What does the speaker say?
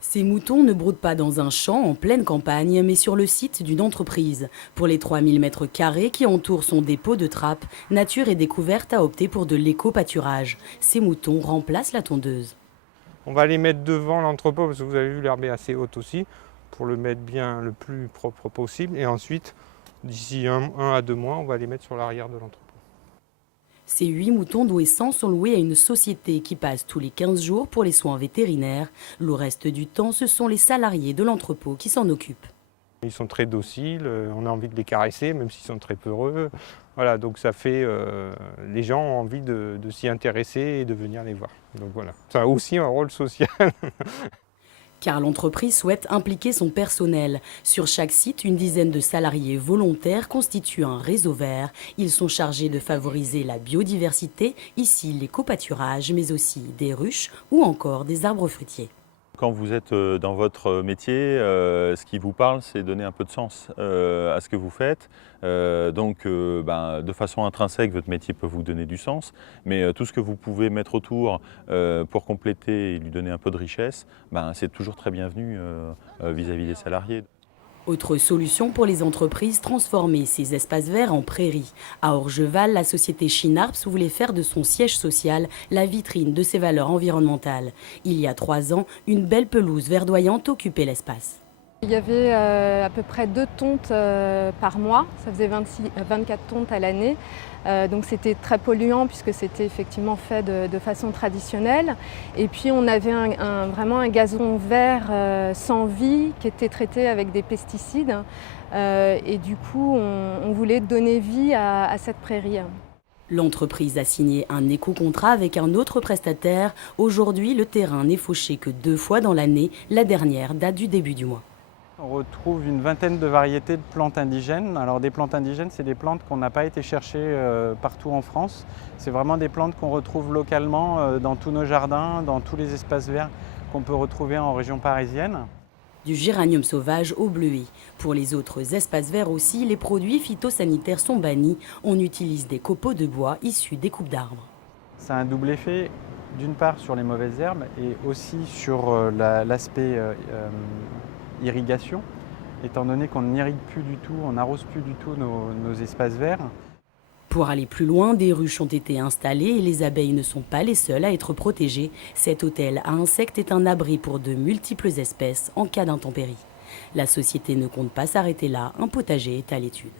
Ces moutons ne broutent pas dans un champ en pleine campagne, mais sur le site d'une entreprise. Pour les 3000 mètres carrés qui entourent son dépôt de trappe, Nature et Découverte a opté pour de l'éco-pâturage. Ces moutons remplacent la tondeuse. On va les mettre devant l'entrepôt parce que vous avez vu l'herbe est assez haute aussi, pour le mettre bien le plus propre possible. Et ensuite, d'ici 1 à 2 mois, on va les mettre sur l'arrière de l'entrepôt. Ces 8 moutons d'Ouessant sont loués à une société qui passe tous les 15 jours pour les soins vétérinaires. Le reste du temps, ce sont les salariés de l'entrepôt qui s'en occupent. Ils sont très dociles, on a envie de les caresser, même s'ils sont très peureux. Voilà, donc ça fait, les gens ont envie de s'y intéresser et de venir les voir. Donc voilà, ça a aussi un rôle social. Car l'entreprise souhaite impliquer son personnel. Sur chaque site, une dizaine de salariés volontaires constituent un réseau vert. Ils sont chargés de favoriser la biodiversité, ici l'éco-pâturage, mais aussi des ruches ou encore des arbres fruitiers. Quand vous êtes dans votre métier, ce qui vous parle, c'est donner un peu de sens à ce que vous faites. De façon intrinsèque, votre métier peut vous donner du sens, mais tout ce que vous pouvez mettre autour pour compléter et lui donner un peu de richesse, c'est toujours très bienvenu vis-à-vis des salariés. Autre solution pour les entreprises, transformer ces espaces verts en prairies. À Orgeval, la société Chinarps voulait faire de son siège social la vitrine de ses valeurs environnementales. Il y a 3 ans, une belle pelouse verdoyante occupait l'espace. Il y avait à peu près 2 tontes par mois, ça faisait 24 tontes à l'année. Donc c'était très polluant puisque c'était effectivement fait de façon traditionnelle. Et puis on avait vraiment un gazon vert sans vie qui était traité avec des pesticides. Et du coup on voulait donner vie à cette prairie. L'entreprise a signé un éco-contrat avec un autre prestataire. Aujourd'hui, le terrain n'est fauché que 2 fois dans l'année. La dernière date du début du mois. On retrouve une vingtaine de variétés de plantes indigènes. Alors des plantes indigènes, c'est des plantes qu'on n'a pas été chercher partout en France. C'est vraiment des plantes qu'on retrouve localement dans tous nos jardins, dans tous les espaces verts qu'on peut retrouver en région parisienne. Du géranium sauvage au bleuet. Pour les autres espaces verts aussi, les produits phytosanitaires sont bannis. On utilise des copeaux de bois issus des coupes d'arbres. Ça a un double effet, d'une part sur les mauvaises herbes et aussi sur l'aspect irrigation, étant donné qu'on n'irrigue plus du tout, on n'arrose plus du tout nos espaces verts. Pour aller plus loin, des ruches ont été installées et les abeilles ne sont pas les seules à être protégées. Cet hôtel à insectes est un abri pour de multiples espèces en cas d'intempéries. La société ne compte pas s'arrêter là, un potager est à l'étude.